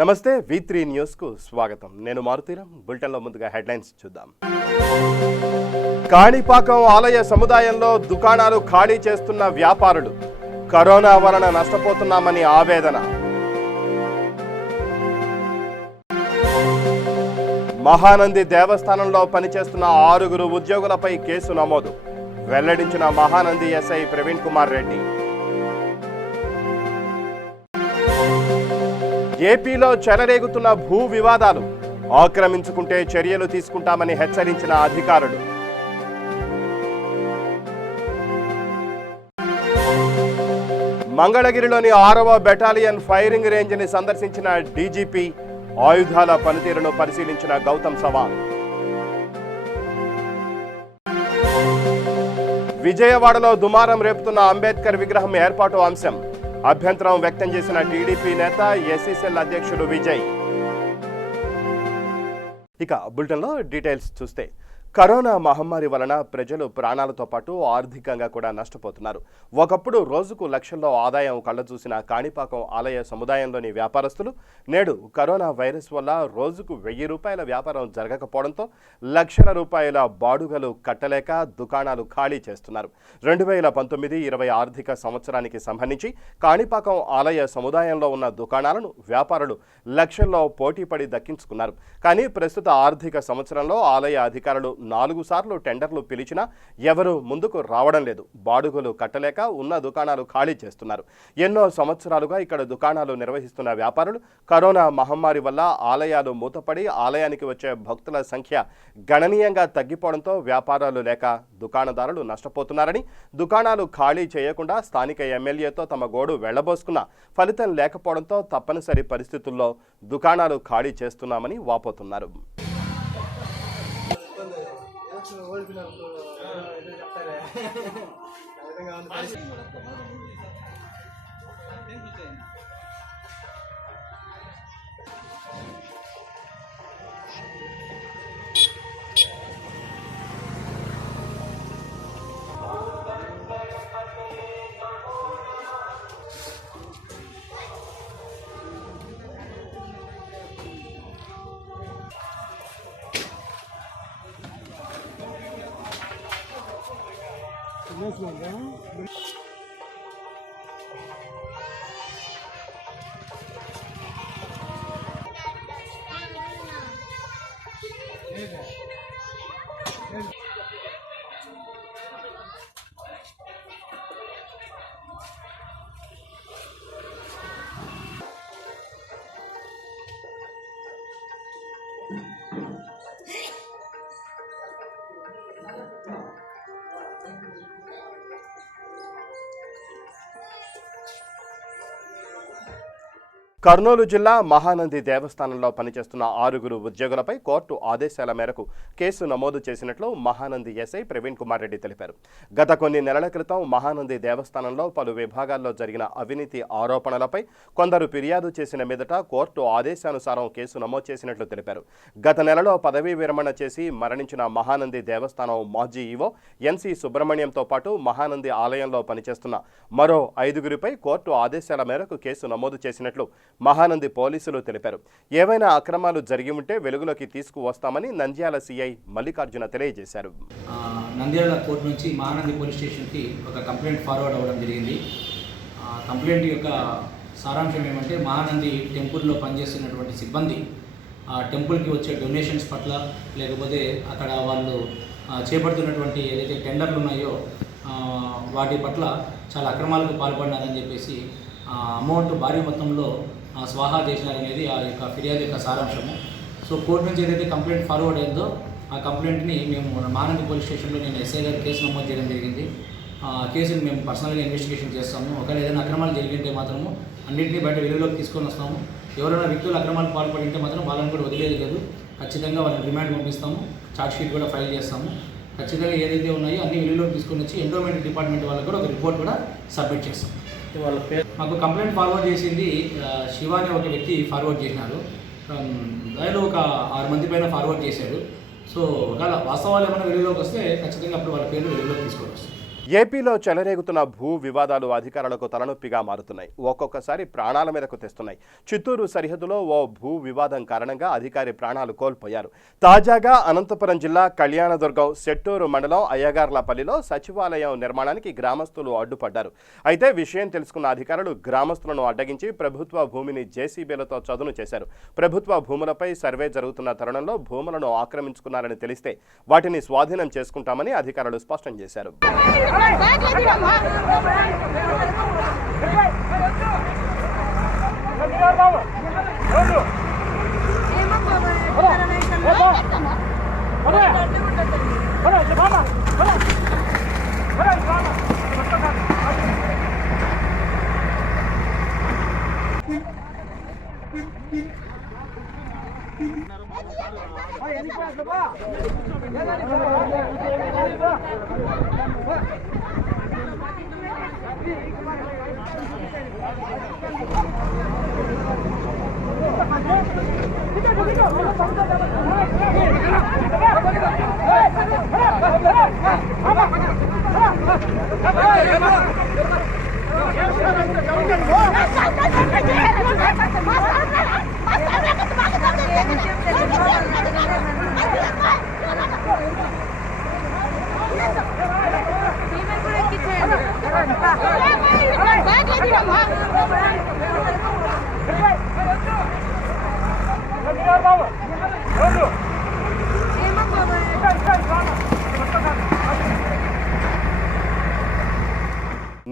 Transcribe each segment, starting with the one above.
నమస్తే V3 news కు స్వాగతం. నేను మారుతీరం. బులెటిన్లో ముందుగా హెడ్లైన్స్ చూద్దాం. కాణిపాకం ఆలయ సముదాయంలో దుకాణాలు ఖాళీ చేస్తున్న వ్యాపారులు కరోనా వలన నష్టపోతున్నామని ఆవేదన. మహానంది దేవస్థానంలో పనిచేస్తున్న 6 ఉద్యోగులపై కేసు నమోదు వెల్లడించిన మహానంది ఎస్ఐ ప్రవీణ్ కుమార్ రెడ్డి. ఏపీలో చెలరేగుతున్న భూ వివాదాలు ఆక్రమించుకుంటే చర్యలు తీసుకుంటామని హెచ్చరించిన అధికారులు. మంగళగిరిలోని 6వ బెటాలియన్ ఫైరింగ్ రేంజ్ని సందర్శించిన డీజీపీ ఆయుధాల పనితీరును పరిశీలించిన గౌతమ్ సవాంగ్. విజయవాడలో దుమారం రేపుతున్న అంబేద్కర్ విగ్రహం ఏర్పాటు అంశం అభ్యంతరం వ్యక్తం చేసిన టీడీపీ నేత ఎస్సీసెల్ అధ్యక్షుడు విజయ్. ఇక బులెటిన్లో డీటెయిల్స్ చూస్తే కరోనా మహమ్మారి వలన ప్రజలు ప్రాణాలతో పాటు ఆర్థికంగా కూడా నష్టపోతున్నారు. ఒకప్పుడు రోజుకు లక్షల్లో ఆదాయం కళ్ళ చూసిన కాణిపాకం ఆలయ సముదాయంలోని వ్యాపారస్తులు నేడు కరోనా వైరస్ వల్ల రోజుకు 1000 రూపాయల వ్యాపారం జరగకపోవడంతో లక్షల రూపాయల బాడుగలు కట్టలేక దుకాణాలు ఖాళీ చేస్తున్నారు. 2019-20 ఆర్థిక సంవత్సరానికి సంబంధించి కాణిపాకం ఆలయ సముదాయంలో ఉన్న దుకాణాలను వ్యాపారులు లక్షల్లో పోటీపడి దక్కించుకున్నారు. కానీ ప్రస్తుత ఆర్థిక సంవత్సరంలో ఆలయ అధికారులు 4 సార్లు టెండర్లు పిలిచినా ఎవరూ ముందుకు రావడం లేదు. బాడుగలు కట్టలేక ఉన్న దుకాణాలు ఖాళీ చేస్తున్నారు. ఎన్నో సంవత్సరాలుగా ఇక్కడ దుకాణాలు నిర్వహిస్తున్న వ్యాపారులు కరోనా మహమ్మారి వల్ల ఆలయాలు మూతపడి ఆలయానికి వచ్చే భక్తుల సంఖ్య గణనీయంగా తగ్గిపోవడంతో వ్యాపారాలు లేక దుకాణదారులు నష్టపోతున్నారని, దుకాణాలు ఖాళీ చేయకుండా స్థానిక ఎమ్మెల్యేతో తమ గోడు వెళ్లబోసుకున్న ఫలితం లేకపోవడంతో తప్పనిసరి పరిస్థితుల్లో దుకాణాలు ఖాళీ చేస్తున్నామని వాపోతున్నారు. కర్నూలు జిల్లా మహానంది దేవస్థానంలో పనిచేస్తున్న 6 ఉద్యోగులపై కోర్టు ఆదేశాల మేరకు కేసు నమోదు చేసినట్లు మహానంది ఎస్ఐ ప్రవీణ్ కుమార్ రెడ్డి తెలిపారు. గత కొన్ని నెలల క్రితం మహానంది దేవస్థానంలో పలు విభాగాల్లో జరిగిన అవినీతి ఆరోపణలపై కొందరు ఫిర్యాదు చేసిన మీదట కోర్టు ఆదేశానుసారం కేసు నమోదు చేసినట్లు తెలిపారు. గత నెలలో పదవీ విరమణ చేసి మరణించిన మహానంది దేవస్థానం మాజీ ఈవో ఎన్సి సుబ్రహ్మణ్యంతో పాటు మహానంది ఆలయంలో పనిచేస్తున్న మరో 5గురిపై కోర్టు ఆదేశాల మేరకు కేసు నమోదు చేసినట్లు మహానంది పోలీసులు తెలిపారు. ఏవైనా అక్రమాలు జరిగి ఉంటే వెలుగులోకి తీసుకువస్తామని నంద్యాల సిఐ మల్లికార్జున తెలియజేశారు. నంద్యాల కోర్టు నుంచి మహానంది పోలీస్ స్టేషన్కి ఒక కంప్లైంట్ ఫార్వర్డ్ అవ్వడం జరిగింది. కంప్లైంట్ యొక్క సారాంశం ఏమంటే, మహానంది టెంపుల్లో పనిచేస్తున్నటువంటి సిబ్బంది ఆ టెంపుల్కి వచ్చే డొనేషన్స్ పట్ల, లేకపోతే అక్కడ వాళ్ళు చేపడుతున్నటువంటి ఏదైతే టెండర్లు ఉన్నాయో వాటి పట్ల చాలా అక్రమాలకు పాల్పడినారని చెప్పేసి అమౌంట్ భారీ మొత్తంలో స్వాహా చేసినారనేది ఆ యొక్క ఫిర్యాదు యొక్క సారాంశము. సో కోర్టు నుంచి ఏదైతే కంప్లైంట్ ఫార్వర్డ్ అయిందో ఆ కంప్లైంట్ని మేము మహానంది పోలీస్ స్టేషన్లో నేను ఎస్ఐ గారు కేసు నమోదు చేయడం జరిగింది. కేసుని మేము పర్సనల్గా ఇన్వెస్టిగేషన్ చేస్తాము. ఒకవేళ ఏదైనా అక్రమాలు జరిగింటే మాత్రము అన్నింటినీ బయట వెలుగులోకి తీసుకొని వస్తాము. ఎవరైనా వ్యక్తులు అక్రమాలు పాల్పడింటే మాత్రం వాళ్ళని కూడా వదిలేదు లేదు. ఖచ్చితంగా వాళ్ళని రిమాండ్ పంపిస్తాము. ఛార్జ్ షీట్ కూడా ఫైల్ చేస్తాము. ఖచ్చితంగా ఏదైతే ఉన్నాయో అన్ని వెలుగులోకి తీసుకొని వచ్చి ఎండోమెంట్ డిపార్ట్మెంట్ వాళ్ళకి కూడా ఒక రిపోర్ట్ కూడా సబ్మిట్ చేస్తాం. వాళ్ళ పేరు మాకు కంప్లైంట్ ఫార్వర్డ్ చేసింది శివ అనే ఒక వ్యక్తి ఫార్వర్డ్ చేసినారు. దానిలో ఒక 6 మంది పైన ఫార్వర్డ్ చేశాడు. సో ఒకవేళ వాస్తవాలు ఏమైనా వెలుగులోకి వస్తే ఖచ్చితంగా అప్పుడు వాళ్ళ పేరు వెలుగులోకి తీసుకొని వస్తాం. ఏపీలో చెలరేగుతున్న భూ వివాదాలు అధికారులకు తలనొప్పిగా మారుతున్నాయి. ఒక్కొక్కసారి ప్రాణాల మీదకు తెస్తున్నాయి. చిత్తూరు సరిహద్దులో ఓ భూ వివాదం కారణంగా అధికారి ప్రాణాలు కోల్పోయారు. తాజాగా అనంతపురం జిల్లా కళ్యాణదుర్గం సెట్టూరు మండలం అయ్యగార్లపల్లిలో సచివాలయం నిర్మాణానికి గ్రామస్తులు అడ్డుపడ్డారు. అయితే విషయం తెలుసుకున్న అధికారులు గ్రామస్తులను అడ్డగించి ప్రభుత్వ భూమిని జేసీబీలతో చదును చేశారు. ప్రభుత్వ భూములపై సర్వే జరుగుతున్న తరుణంలో భూములను ఆక్రమించుకున్నారని తెలిస్తే వాటిని స్వాధీనం చేసుకుంటామని అధికారులు స్పష్టం చేశారు.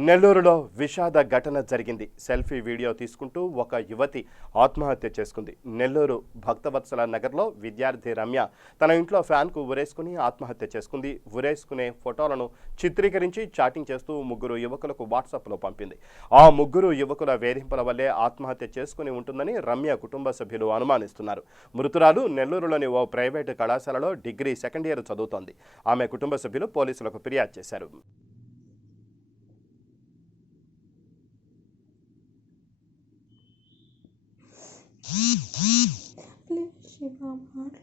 నెల్లూరులో విషాద ఘటన జరిగింది. సెల్ఫీ వీడియో తీసుకుంటూ ఒక యువతి ఆత్మహత్య చేసుకుంది. నెల్లూరు భక్తవత్సల నగర్లో విద్యార్థి రమ్య తన ఇంట్లో ఫ్యాన్కు ఉరేసుకుని ఆత్మహత్య చేసుకుంది. ఉరేసుకునే ఫోటోలను చిత్రీకరించి చాటింగ్ చేస్తూ ముగ్గురు యువకులకు వాట్సాప్లో పంపింది. ఆ ముగ్గురు యువకుల వేధింపుల వల్లే ఆత్మహత్య చేసుకుని ఉంటుందని రమ్య కుటుంబ సభ్యులు అనుమానిస్తున్నారు. మృతురాలు నెల్లూరులోని ఓ ప్రైవేటు కళాశాలలో డిగ్రీ సెకండ్ ఇయర్ చదువుతోంది. ఆమె కుటుంబ సభ్యులు పోలీసులకు ఫిర్యాదు చేశారు. శివ మాట్లాడు.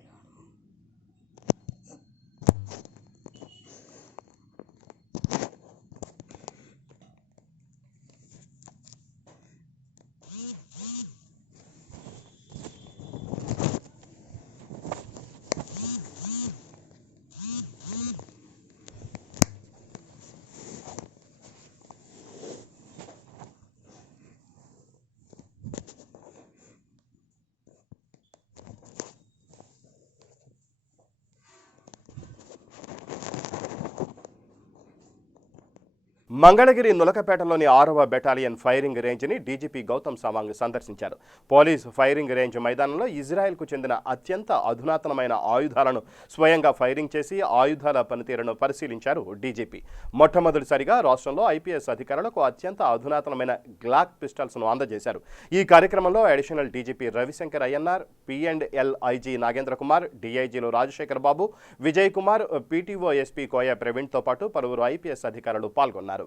మంగళగిరి నులకపేటలోని 6వ బెటాలియన్ ఫైరింగ్ రేంజ్ని డీజీపీ గౌతమ్ సవాంగ్ సందర్శించారు. పోలీసు ఫైరింగ్ రేంజ్ మైదానంలో ఇజ్రాయెల్కు చెందిన అత్యంత అధునాతనమైన ఆయుధాలను స్వయంగా ఫైరింగ్ చేసి ఆయుధాల పనితీరును పరిశీలించారు డీజీపీ. మొట్టమొదటిసారిగా రాష్ట్రంలో ఐపీఎస్ అధికారులకు అత్యంత అధునాతనమైన గ్లాక్ పిస్టల్స్ను అందజేశారు. ఈ కార్యక్రమంలో additional DGP Ravishankar Ayyanar, P and L IG Nagendra Kumar, డీఐజీలు రాజశేఖర్ బాబు, విజయ్ కుమార్, పీటీఓ ఎస్పీ కోయ ప్రవీణ్తో పాటు పలువురు ఐపీఎస్ అధికారులు పాల్గొన్నారు.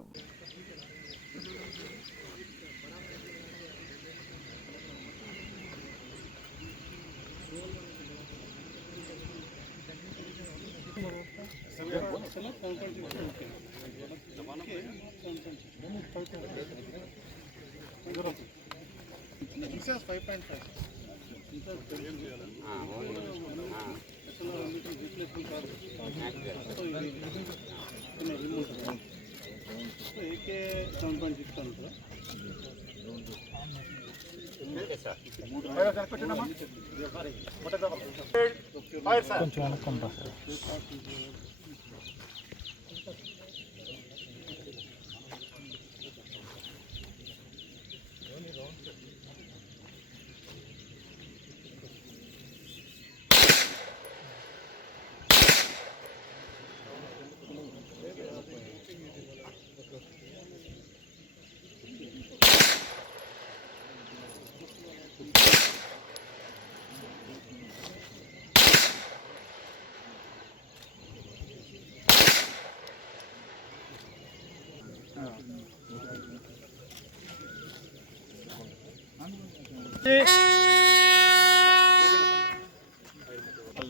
కొంచెం వెనక్కుంటా.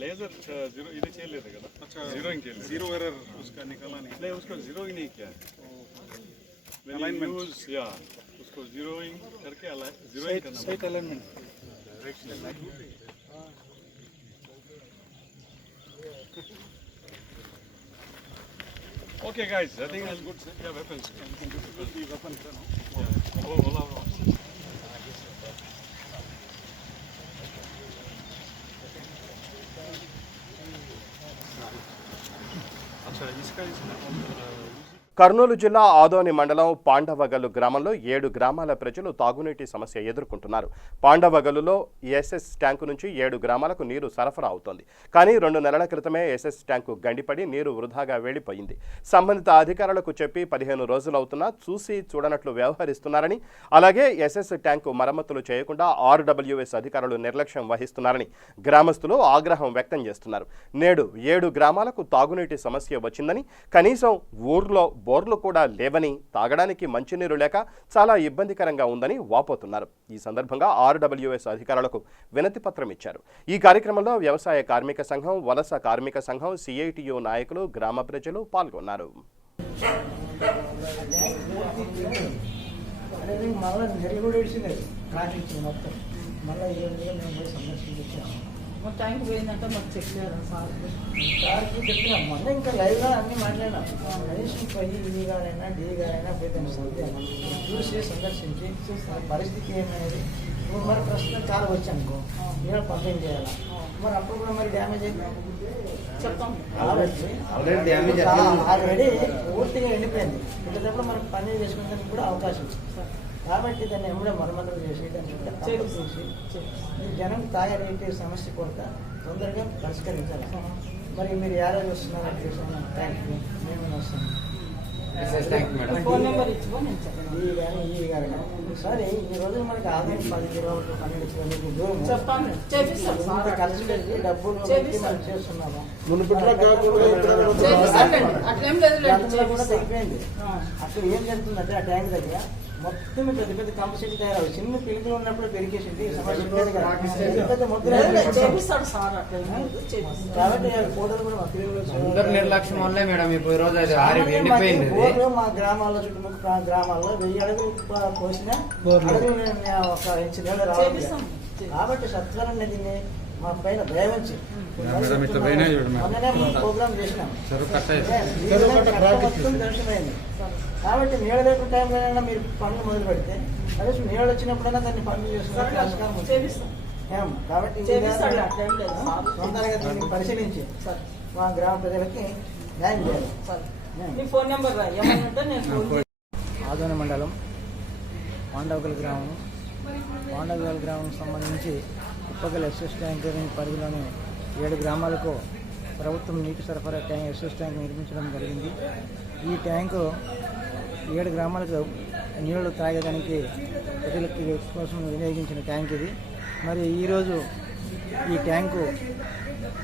లేదు सर जीरो इधर चल लेते కదా अच्छा जीरोइंग के लिए जीरो एरर उसका निकाला नहीं उसको जीरोइंग नहीं किया अलाइनमेंट या उसको जीरोइंग करके जीरोइंग करना site alignment Okay guys, I think that's good. Yeah, weapons. You can do the weapons. Yeah. Oh. अच्छा इसका కర్నూలు జిల్లా ఆదోని మండలం పాండవగల్లు గ్రామంలో 7 గ్రామాల ప్రజలు తాగునీటి సమస్య ఎదుర్కొంటున్నారు. పాండవగల్లులో ఎస్ఎస్ ట్యాంకు నుంచి 7 గ్రామాలకు నీరు సరఫరా అవుతోంది. కానీ 2 నెలల క్రితమే ఎస్ఎస్ ట్యాంకు గండిపడి నీరు వృధాగా వెళ్లిపోయింది. సంబంధిత అధికారులకు చెప్పి 15 రోజులవుతున్నా చూసి చూడనట్లు వ్యవహరిస్తున్నారని, అలాగే ఎస్ఎస్ ట్యాంకు మరమ్మతులు చేయకుండా ఆర్డబ్ల్యూఎస్ అధికారులు నిర్లక్ష్యం వహిస్తున్నారని గ్రామస్తులు ఆగ్రహం వ్యక్తం చేస్తున్నారు. నేడు 7 గ్రామాలకు తాగునీటి సమస్య వచ్చిందని, కనీసం ఊర్లో బోర్లు కూడా లేవని, తాగడానికి మంచినీరు లేక చాలా ఇబ్బందికరంగా ఉందని వాపోతున్నారు. ఈ సందర్భంగా ఆర్డబ్ల్యూఎస్ అధికారులకు వినతి పత్రం ఇచ్చారు. ఈ కార్యక్రమంలో వ్యవసాయ కార్మిక సంఘం, వలస కార్మిక సంఘం, సిఐటియు నాయకులు, గ్రామ ప్రజలు పాల్గొన్నారు. ట్యాంక్ పోయిందంటే మాకు చెప్పారు సార్కి చెప్పినాం. మొన్న ఇంకా లైవ్గా అన్నీ మాట్లాడినాం. కనీసం పోయి ఈ గారైనా డి గారైనా పోతే చూసి సందర్శించి పరిస్థితి ఏమనేది మరి ప్రస్తుతం చాలా వచ్చానుకో మీరు పంపిణీ చేయాలి. మరి అప్పుడు కూడా మరి డ్యామేజ్ అయిపోయింది చెప్తాం కాబట్టి ఆల్రెడీ పూర్తిగా ఎండిపోయింది. ఇంతప్పుడు మనకు పని చేసుకునేందుకు కూడా అవకాశం ఉంది. కాబట్టి దాన్ని ఎప్పుడో మరమ్మతులు చేసి దాన్ని చూసి ఈ జనం తాగే సమస్య కొరత తొందరగా పరిష్కరించాలి. మరి మీరు యారో వస్తున్నారు చూసాను థ్యాంక్ యూ మేము వస్తాము. ఫోన్ నెంబర్ ఇచ్చిపో నేను కానీ ఈ గారు సరే ఈ రోజు మనకి ఆదాయం 10 కిలోమీటర్లు 12 కిలోమీటర్లు దూరం చెప్తాను చేపిస్తాను కలిసి పెట్టి డబ్బులు మనం చేస్తున్నాము. అట్లేం లేదు కూడా తగ్గిపోయింది. అక్కడ ఏం జరుగుతుందంటే ఆ ట్యాంక్ దగ్గర మొత్తం పెద్ద పెద్ద కంపల్సరీ తయారవు. చిన్న పిల్లలు ఉన్నప్పుడు పెరిగేసింది కాబట్టి ఫోటోలు కూడా నిర్లక్ష్యం వల్లే మేడం ఇప్పుడు ఈ రోజు మా గ్రామాల్లో చుట్టుముట్టు గ్రామాల్లో 1000 అడుగులు పోసిన ఒక ఇంచు నీళ్ళు రావాలి. కాబట్టి సత్వరం దీన్ని మా పైన దయవంచి మొన్ననే ప్రోగ్రామ్ చేసినాం. దర్శనమైంది కాబట్టి నీళ్ళ లేకుండా టైంలోనైనా మీరు పనులు మొదలు పెడితే అదే నీళ్ళు వచ్చినప్పుడైనా దాన్ని పనులు చేసుకున్నాం. కాబట్టి తొందరగా దీన్ని పరిశీలించి మా గ్రామ ప్రజలకి న్యాయం చేయాలి. ఫోన్ నెంబర్ ఏమంటే నేను ఆదోని మండలం పాండవగల్ గ్రామం. పాండవగల్ గ్రామం సంబంధించి ఉప్పగల్ ఎస్ఎస్ ట్యాంక్ పరిధిలోని 7 గ్రామాలకు ప్రభుత్వం నీటి సరఫరా ట్యాంక్ ఎస్ఎస్ ట్యాంక్ నిర్మించడం జరిగింది. ఈ ట్యాంకు 7 గ్రామాలకు నీళ్లు తాగడానికి ప్రజలకి కోసం వినియోగించిన ట్యాంక్ ఇది. మరి ఈరోజు ఈ ట్యాంకు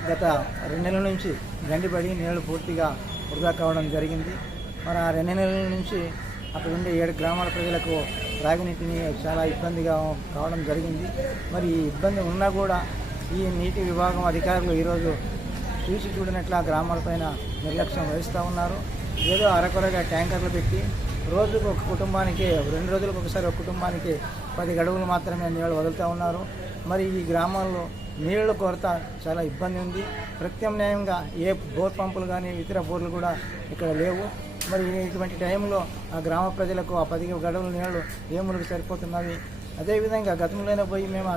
గత 2 నెలల నుంచి గండిపడి నీళ్లు పూర్తిగా వృధా కావడం జరిగింది. మరి ఆ 2 నెలల నుంచి అక్కడ ఉండే 7 గ్రామాల ప్రజలకు త్రాగునీటిని చాలా ఇబ్బందిగా కావడం జరిగింది. మరి ఈ ఇబ్బంది ఉన్నా కూడా ఈ నీటి విభాగం అధికారులు ఈరోజు చూసి చూడనట్ల గ్రామాలపైన నిర్లక్ష్యం వహిస్తూ ఉన్నారు. ఏదో అరకొరగా ట్యాంకర్లు పెట్టి రోజుకు ఒక కుటుంబానికి 2 రోజులకు ఒకసారి ఒక కుటుంబానికి 10 గడువులు మాత్రమే నీళ్ళు వదులుతూ ఉన్నారు. మరి ఈ గ్రామాల్లో నీళ్ళ కొరత చాలా ఇబ్బంది ఉంది. ప్రత్యామ్నాయంగా ఏ బోర్ పంపులు కానీ ఇతర బోర్లు కూడా ఇక్కడ లేవు. మరి ఇటువంటి టైంలో ఆ గ్రామ ప్రజలకు ఆ 10 గడువుల నీళ్లు ఏములకు సరిపోతున్నవి. అదేవిధంగా గతంలోనే పోయి మేము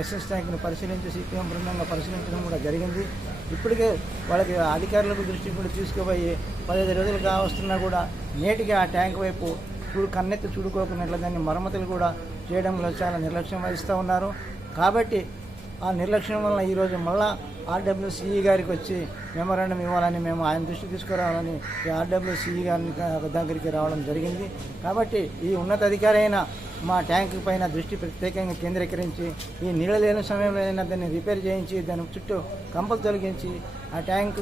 ఎస్ఎస్ ట్యాంక్ని పరిశీలించి సిపిఎం బృందంగా పరిశీలించడం కూడా జరిగింది. ఇప్పటికే వాళ్ళకి అధికారులకు దృష్టికి కూడా తీసుకుపోయి 15 రోజులు కావస్తున్నా కూడా నేటికి ఆ ట్యాంక్ వైపు కన్నెత్తి చూడుకోకున్నట్లు దాన్ని మరమ్మతులు కూడా చేయడంలో చాలా నిర్లక్ష్యం వహిస్తూ ఉన్నారు. కాబట్టి ఆ నిర్లక్ష్యం వల్ల ఈరోజు మళ్ళా ఆర్డబ్ల్యూసీఈ గారికి వచ్చి మెమరాండం ఇవ్వాలని మేము ఆయన దృష్టి తీసుకురావాలని ఈ ఆర్డబ్ల్యూసీఈ గారి దగ్గరికి రావడం జరిగింది. కాబట్టి ఈ ఉన్నతాధికారి అయిన మా ట్యాంక్ పైన దృష్టి ప్రత్యేకంగా కేంద్రీకరించి ఈ నీళ్ళు లేని సమయంలో అయినా దాన్ని రిపేర్ చేయించి దాని చుట్టూ కంపలు తొలగించి ఆ ట్యాంక్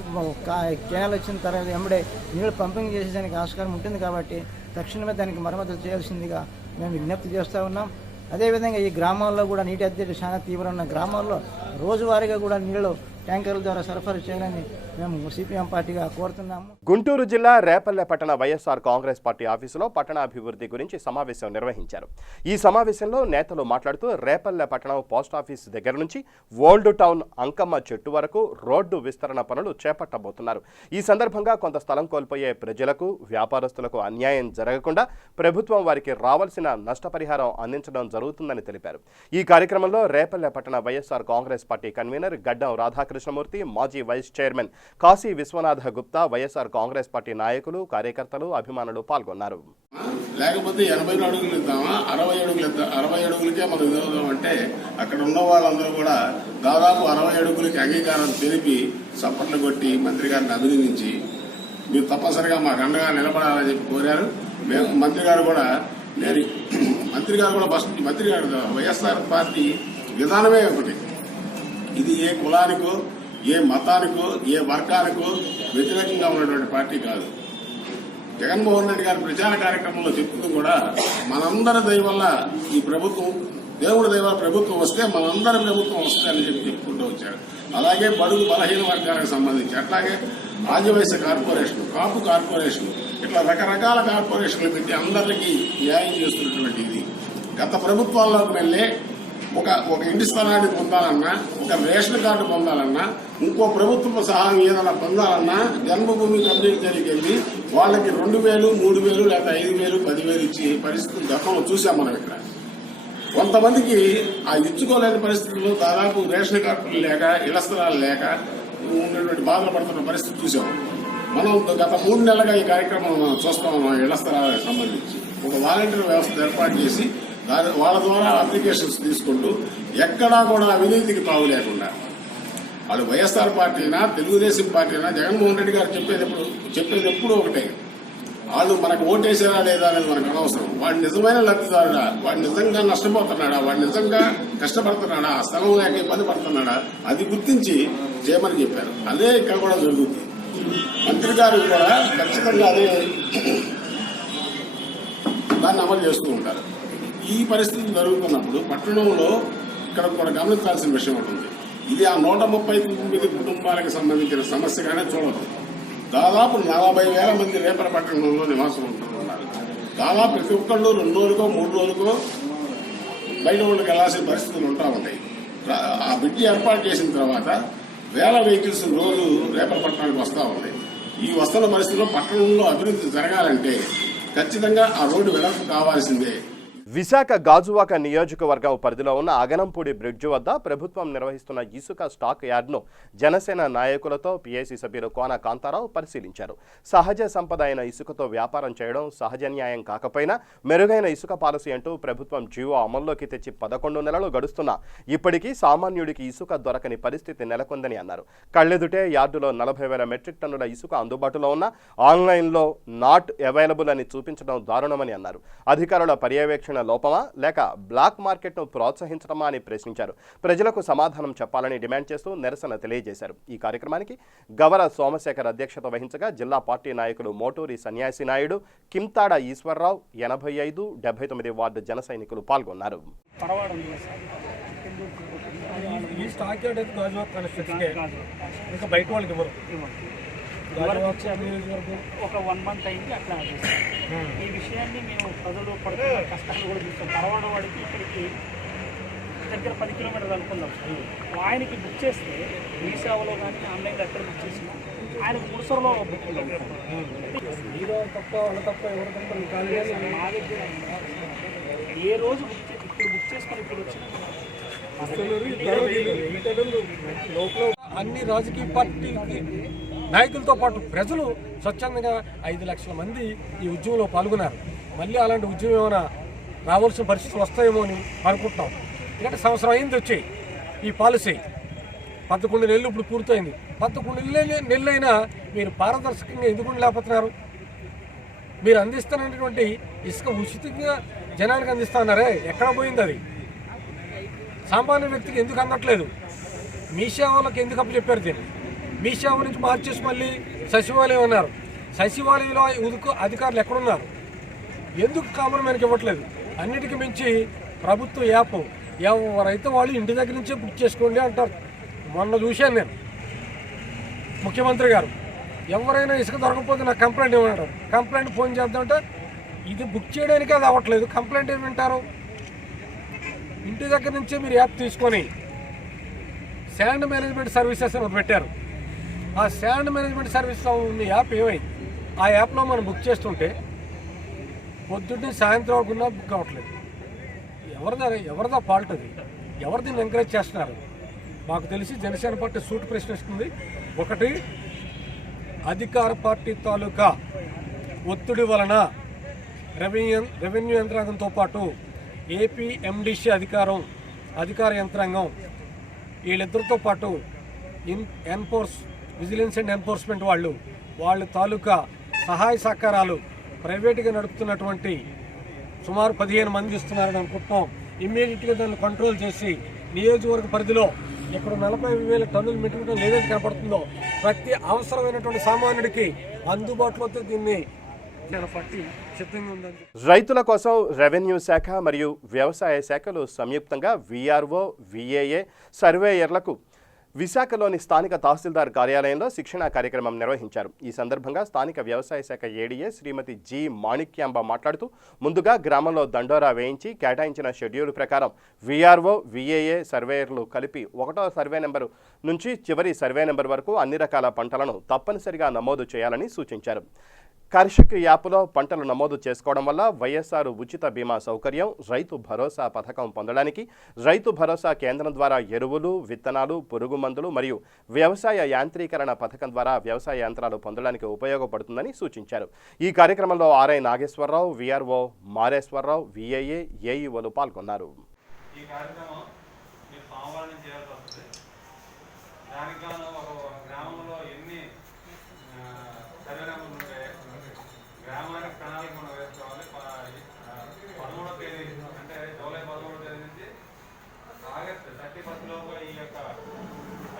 కెనాల్ వచ్చిన తర్వాత వెంబడే నీళ్ళు పంపింగ్ చేసేదానికి ఆస్కారం ఉంటుంది. కాబట్టి తక్షణమే దానికి మరమ్మతులు చేయాల్సిందిగా మేము విజ్ఞప్తి చేస్తూ ఉన్నాం. అదేవిధంగా ఈ గ్రామాల్లో కూడా నీటి అద్దెలు చాలా తీవ్రం ఉన్న గ్రామాల్లో రోజువారీగా కూడా నీళ్ళు ట్యాంకర్ల ద్వారా సరఫరా చేయాలని మేము సిపిఎం పార్టీగా కోరుతున్నాము. గుంటూరు జిల్లా రేపల్లె పట్టణ వైఎస్ఆర్ కాంగ్రెస్ పార్టీ ఆఫీసులో పట్టణాభివృద్ధి గురించి సమావేశం నిర్వహించారు. ఈ సమావేశంలో నేతలు మాట్లాడుతూ రేపల్లె పట్టణం పోస్టాఫీస్ దగ్గర నుంచి ఓల్డ్ టౌన్ అంకమ్మ చెట్టు వరకు రోడ్డు విస్తరణ పనులు చేపట్టబోతున్నారు. ఈ సందర్భంగా కొంత స్థలం కోల్పోయే ప్రజలకు, వ్యాపారస్తులకు అన్యాయం జరగకుండా ప్రభుత్వం వారికి రావాల్సిన నష్టపరిహారం అందించడం జరుగుతుందని తెలిపారు. ఈ కార్యక్రమంలో రేపల్లె పట్టణ వైఎస్ఆర్ కాంగ్రెస్ పార్టీ కన్వీనర్ గడ్డం రాధాకృష్ణమూర్తి, మాజీ vice chairman Kashi Vishwanatha Gupta, YSR Congress party నాయకులు, కార్యకర్తలు, అభిమానులు పాల్గొన్నారు. లేకపోతే 80 అడుగులు ఇద్దామా, 60 అడుగులు ఇద్దాం, 60 అడుగులకే మనం ఇద్దాం అంటే అక్కడ ఉన్న వాళ్ళందరూ కూడా దాదాపు 60 అడుగులకి అంగీకారం తెలిపి చప్పట్లు కొట్టి మంత్రి గారిని అభినందించి మీరు తప్పనిసరిగా మాకు అండగా నిలబడాలని చెప్పి కోరారు. మేము మంత్రి గారు కూడా ఫస్ట్ మంత్రి గారు వైఎస్ఆర్ పార్టీ విధానమే ఒకటి. ఇది ఏ కులానికో, ఏ మతానికో, ఏ వర్గానికో వ్యతిరేకంగా ఉన్నటువంటి పార్టీ కాదు. జగన్మోహన్ రెడ్డి గారి ప్రచార కార్యక్రమంలో చెప్తుంది కూడా మనందరి దయ వల్ల ఈ ప్రభుత్వం, దేవుడి దయ వల్ల ప్రభుత్వం వస్తే మనందరి ప్రభుత్వం వస్తుందని చెప్పి చెప్పుకుంటూ వచ్చారు. అలాగే బడుగు బలహీన వర్గాలకు సంబంధించి, అట్లాగే ఆదివాసీ కార్పొరేషన్, కాపు కార్పొరేషన్, ఇట్లా రకరకాల కార్పొరేషన్లు పెట్టి అందరికీ న్యాయం చేస్తున్నటువంటి ఇది. గత ప్రభుత్వాల్లోకి వెళ్ళే ఒక ఇంటి స్థలాన్ని పొందాలన్నా, ఒక రేషన్ కార్డు పొందాలన్నా, ఇంకో ప్రభుత్వ సహాయం ఏదైనా పొందాలన్నా జన్మభూమి కమిటీకి వెళ్ళి వాళ్ళకి 2,000, 3,000 లేదా 5,000, 10,000 ఇచ్చి పరిస్థితులు గతంలో చూసాం మనం. ఇక్కడ కొంతమందికి ఆ ఇచ్చుకోలేని పరిస్థితుల్లో దాదాపు రేషన్ కార్డులు లేక, ఇళ్ల స్థలాలు లేక ఉన్నటువంటి బాధలు పడుతున్న పరిస్థితి చూసాం. మనం గత 3 నెలలుగా ఈ కార్యక్రమం మనం చూస్తా ఉన్నాం. ఇళ్ల స్థలాలకు సంబంధించి ఒక వాలంటీర్ వ్యవస్థ ఏర్పాటు చేసి వాళ్ళ ద్వారా అప్లికేషన్స్ తీసుకుంటూ ఎక్కడా కూడా అవినీతికి తావు లేకుండా, వాళ్ళు వైఎస్ఆర్ పార్టీనా, తెలుగుదేశం పార్టీనా, జగన్మోహన్ రెడ్డి గారు చెప్పేది ఎప్పుడూ ఒకటే. వాళ్ళు మనకు ఓటేసారా లేదా అనేది మనకు అనవసరం. వాడు నిజమైన లబ్ధిదారుడా, వాడు నిజంగా నష్టపోతున్నాడా, వాడు నిజంగా కష్టపడుతున్నాడా, ఆ స్థలం లేక ఇబ్బంది పడుతున్నాడా, అది గుర్తించి చేయమని చెప్పారు. అదే ఇక్కడ కూడా జరుగుతుంది. మంత్రి గారు కూడా ఖచ్చితంగా అదే దాన్ని అమలు చేస్తూ ఉంటారు. ఈ పరిస్థితి జరుగుతున్నప్పుడు పట్టణంలో ఇక్కడ కూడా గమనించాల్సిన విషయం ఉంటుంది. ఇది ఆ 139 కుటుంబాలకు సంబంధించిన సమస్యగానే చూడదు. దాదాపు 40,000 మంది రేపల పట్టణంలో నివాసం ఉంటున్నారు. దాదాపు ప్రతి ఒక్కళ్ళు 2 రోజులకో 3 రోజులకో బయట ఊళ్ళకి వెళ్లాల్సిన పరిస్థితులు ఉంటా ఉంటాయి. ఆ బ్రిడ్జి ఏర్పాటు చేసిన తర్వాత వేల వెహికల్స్ రోజు రేపల పట్టణానికి వస్తూ ఉంటాయి. ఈ వస్తున్న పరిస్థితుల్లో పట్టణంలో అభివృద్ధి జరగాలంటే ఖచ్చితంగా ఆ రోడ్డు వెడల్పు కావాల్సిందే. విశాఖ గాజువాక నియోజకవర్గం పరిధిలో ఉన్న అగనంపూడి బ్రిడ్జి వద్ద ప్రభుత్వం నిర్వహిస్తున్న ఇసుక స్టాక్ యార్డ్ను జనసేన నాయకులతో పీఏసీ సభ్యులు కోన కాంతారావు పరిశీలించారు. సహజ సంపద అయిన ఇసుకతో వ్యాపారం చేయడం సహజ న్యాయం కాకపోయినా మెరుగైన ఇసుక పాలసీ అంటూ ప్రభుత్వం జీవో అమల్లోకి తెచ్చి 11 నెలలు గడుస్తున్నా ఇప్పటికీ సామాన్యుడికి ఇసుక దొరకని పరిస్థితి నెలకొందని అన్నారు. కళ్ళెదుటే యార్డులో 40,000 మెట్రిక్ టన్నుల ఇసుక అందుబాటులో ఉన్న ఆన్లైన్లో నాట్ అవైలబుల్ అని చూపించడం దారుణమని అన్నారు. అధికారుల పర్యవేక్షణ లోపమా లేక బ్లాక్ మార్కెట్ను ప్రోత్సహించడమా అని ప్రశ్నించారు. ప్రజలకు సమాధానం చెప్పాలని డిమాండ్ చేస్తూ నిరసన తెలియజేశారు. ఈ కార్యక్రమానికి గవర సోమశేఖర్ అధ్యక్షత వహించగా జిల్లా పార్టీ నాయకులు మోటూరి సన్యాసి నాయుడు, కింతాడ ఈశ్వరరావు, 85, 79 వార్డు జన సైనికులు పాల్గొన్నారు. ఈ స్టాక్ యార్డ్ అయితే గాజువాక కాన్స్టిట్యూన్సీకే, ఇంకా బయట వాళ్ళకి ఇవ్వరు. ఒక 1 మంత్ అయింది అట్లా. ఈ విషయాన్ని మేము ప్రజలు పడుతున్న కష్టాన్ని కూడా చూస్తాం. పరవాడ వాడికి ఇక్కడికి దగ్గర 10 కిలోమీటర్లు అనుకుందాం. ఆయనకి బుక్ చేస్తే మీ సేవలో కానీ ఆన్లైన్లో ఎక్కడ బుక్ చేసినా ఆయనకు ముడుసరలో బుకింగ్ అవుతాం. మీరు తప్ప వాళ్ళ తప్ప ఎవరు తప్ప మా దగ్గర ఏ రోజు ఇప్పుడు బుక్ చేసుకొని ఇప్పుడు వచ్చిన లోపల అన్ని రాజకీయ పార్టీలకి నాయకులతో పాటు ప్రజలు స్వచ్ఛందంగా 5 లక్షల మంది ఈ ఉద్యమంలో పాల్గొన్నారు. మళ్ళీ అలాంటి ఉద్యమం ఏమైనా రావాల్సిన పరిస్థితులు వస్తాయేమో అని అనుకుంటున్నాం. ఎందుకంటే సంవత్సరం అయింది వచ్చాయి ఈ పాలసీ. 11 నెలలు ఇప్పుడు పూర్తయింది. 11 నెలలైనా మీరు పారదర్శకంగా ఎందుకు లేకపోతున్నారు? మీరు అందిస్తున్నటువంటి ఇసుక ఉచితంగా జనానికి అందిస్తున్నారే, ఎక్కడ పోయింది అది? సామాన్య వ్యక్తికి ఎందుకు అందట్లేదు? మీ సేవలకు ఎందుకు అప్పచెప్పారు దీన్ని? మీ సేవ నుంచి మార్చేసి మళ్ళీ సచివాలయం అన్నారు. సచివాలయంలో అధికారులు ఎక్కడున్నారు? ఎందుకు కామన్ మ్యాన్కి ఇవ్వట్లేదు? అన్నిటికీ మించి ప్రభుత్వ యాప్ ఎవరైతే వాళ్ళు ఇంటి దగ్గర నుంచే బుక్ చేసుకోండి అంటారు. మొన్న చూశాను నేను ముఖ్యమంత్రి గారు ఎవరైనా ఇసుక దొరకకపోతే నాకు కంప్లైంట్ ఇవ్వమంటారు. కంప్లైంట్ ఫోన్ చేద్దామంటే ఇది బుక్ చేయడానికి అది అవ్వట్లేదు. కంప్లైంట్ ఏమి వింటారు? ఇంటి దగ్గర నుంచే మీరు యాప్ తీసుకొని శాండ్ మేనేజ్మెంట్ సర్వీసెస్ అని పెట్టారు. ఆ శాండ్ మేనేజ్మెంట్ సర్వీస్లో ఉన్న యాప్ ఏమైంది? ఆ యాప్లో మనం బుక్ చేస్తుంటే పొద్దున్నే సాయంత్రం వరకు బుక్ అవ్వట్లేదు. ఎవరిదా ఫాల్ట్ అది? ఎవరు దీన్ని ఎంకరేజ్ చేస్తున్నారు? మాకు తెలిసి జనసేన పార్టీ సూట్ ప్రశ్నిస్తుంది. ఒకటి, అధికార పార్టీ తాలూకా ఒత్తిడి వలన రెవెన్యూ యంత్రాంగంతో పాటు ఏపీ ఎండిసి అధికార యంత్రాంగం వీళ్ళిద్దరితో పాటు విజిలెన్స్ అండ్ ఎన్ఫోర్స్మెంట్ వాళ్ళ తాలూకా సహాయ సహకారాలు ప్రైవేటుగా నడుపుతున్నటువంటి సుమారు 15 మంది ఇస్తున్నారని అనుకుంటున్నాం. ఇమ్మీడియట్గా దాన్ని కంట్రోల్ చేసి నియోజకవర్గ పరిధిలో ఇక్కడ 40,000 టన్నులు మెటీరియల్ ఏదైతే కనపడుతుందో ప్రతి అవసరమైనటువంటి సామాన్యుడికి అందుబాటులో దీన్ని పట్టి సిద్ధంగా ఉందని. రైతుల కోసం రెవెన్యూ శాఖ మరియు వ్యవసాయ శాఖలు సంయుక్తంగా విఆర్ఓ, విఏఏ సర్వేయర్లకు విశాఖలోని స్థానిక తహసీల్దార్ కార్యాలయంలో శిక్షణా కార్యక్రమం నిర్వహించారు. ఈ సందర్భంగా స్థానిక వ్యవసాయ శాఖ ఏడీఏ శ్రీమతి జి మాణిక్యాంబ మాట్లాడుతూ ముందుగా గ్రామంలో దండోరా వేయించి కేటాయించిన షెడ్యూల్ ప్రకారం విఆర్ఓ, విఏఏ సర్వేయర్లు కలిపి 1వ సర్వే నెంబరు నుంచి చివరి సర్వే నెంబర్ వరకు అన్ని రకాల పంటలను తప్పనిసరిగా నమోదు చేయాలని సూచించారు. కర్షక్ యాప్లో పంటలు నమోదు చేసుకోవడం వల్ల వైఎస్ఆర్ ఉచిత బీమా సౌకర్యం, రైతు భరోసా పథకం పొందడానికి రైతు భరోసా కేంద్రం ద్వారా ఎరువులు, విత్తనాలు, పురుగు మందులు మరియు వ్యవసాయ యాంత్రీకరణ పథకం ద్వారా వ్యవసాయ యంత్రాలు పొందడానికి ఉపయోగపడుతుందని సూచించారు. ఈ కార్యక్రమంలో RI Nageswararao, VRO Mareswararao, VAA, ఏఈఓలు పాల్గొన్నారు. గ్రామానికి ప్రణాళిక మనం వేసుకోవాలి. 13వ తేదీ అంటే జూలై 13వ తేదీ నుంచి ఆగస్టు 31 లోపు ఈ యొక్క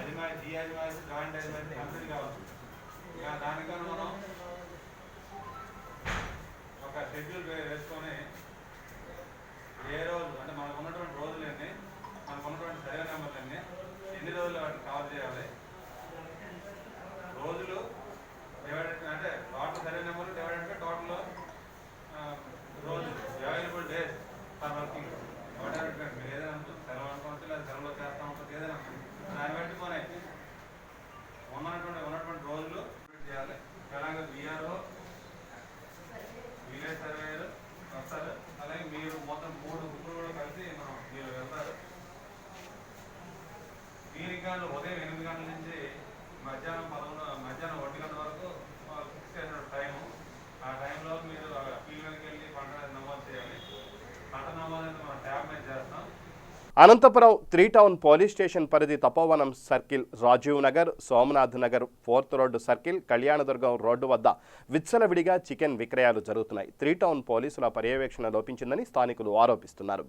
అజమాయిషీ జాయింట్ అజమాయిషీ కంప్లీట్ కావచ్చు. ఇక దానికన్నా మనం ఒక షెడ్యూల్ వేసుకొని ఏ రోజు అంటే మనకు ఉన్నటువంటి రోజులన్నీ, మనకు ఉన్నటువంటి సర్వే నెంబర్లన్నీ ఎన్ని రోజులు వాటిని కవర్ చేయాలి, రోజులు డివైడెడ్ అంటే total survey number divided by total రోజు available days for working what మీరు ఏదైనా సెలవు అనుకోవచ్చు, లేదా సెలవులో చేస్తూ ఉంటుంది, ఏదైనా దాన్ని బట్టి మనం ఉన్నటువంటి రోజులు చేయాలి. అలాగే విఆర్ఓ, విలేజ్ సర్వేయర్ వస్తారు. అలాగే మీరు మొత్తం 3 గ్రూపులు కూడా కలిసి మీరు వెళ్తారు. దీనికి ఉదయం 8 గంటల నుంచి మధ్యాహ్నం 1 గంట వరకు ఫిక్స్ చేసిన టైము. ఆ టైంలో మీరు ఫీల్డ్ వెనక్కి వెళ్ళి పంట నమోదు చేయాలి. పంట నమోదు అనేది మనం ట్యాబ్ మీద చేస్తాం. అనంతపురం 3 టౌన్ పోలీస్ స్టేషన్ పరిధి Tapovanam circle, Rajiv Nagar, Somnath Nagar, 4th road circle, Kalyanadurgam road వద్ద విచ్చలవిడిగా చికెన్ విక్రయాలు జరుగుతున్నాయి. 3 టౌన్ పోలీసుల పర్యవేక్షణ లోపించిందని స్థానికులు ఆరోపిస్తున్నారు.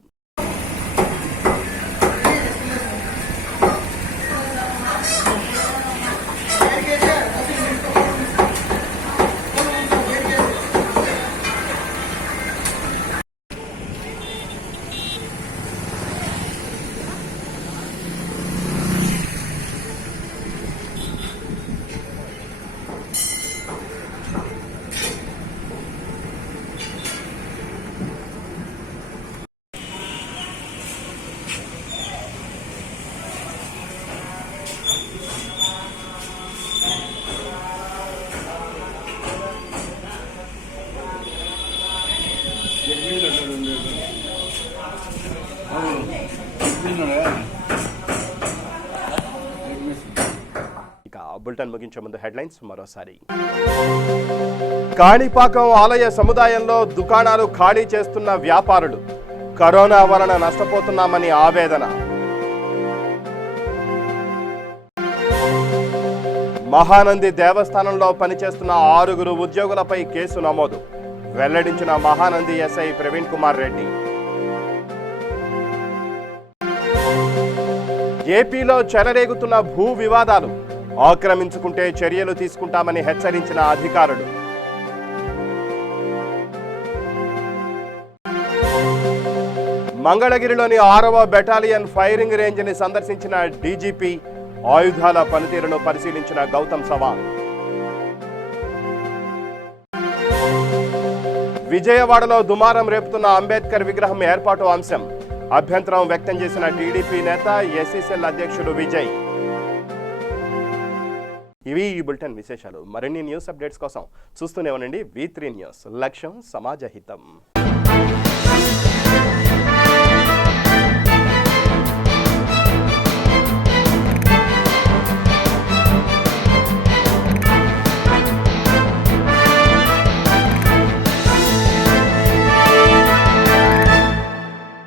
ఇక బులెటిన్ ముగించే ముందు హెడ్లైన్స్ మరోసారి. కాణిపాకం ఆలయ సముదాయంలో దుకాణాలు ఖాళీ చేస్తున్న వ్యాపారులు, కరోనా వలన నష్టపోతున్నామని ఆవేదన. మహానంది దేవస్థానంలో పనిచేస్తున్న 6 ఉద్యోగులపై కేసు నమోదు, వెల్లడించిన మహానంది ఎస్ఐ ప్రవీణ్ కుమార్ రెడ్డి. ఏపీలో చెలరేగుతున్న భూ వివాదాలు, ఆక్రమించుకుంటే చర్యలు తీసుకుంటామని హెచ్చరించిన అధికారులు. మంగళగిరిలోని 6వ బెటాలియన్ ఫైరింగ్ రేంజ్ని సందర్శించిన డీజీపీ, ఆయుధాల పనితీరును పరిశీలించిన గౌతమ్ సవాంగ్. విజయవాడలో దుమారం రేపుతున్న అంబేద్కర్ విగ్రహం ఏర్పాటు అంశం అభ్యంతరం వ్యక్తం చేసిన టీడీపీ నేత ఎస్సీసెల్ అధ్యక్షుడు విజయ్. ఇవి ఈ బులెటిన్ విశేషాలు. మరిన్ని న్యూస్ అప్డేట్స్ కోసం చూస్తూనే ఉండండి V3 న్యూస్. లక్ష్యం సమాజ హితం.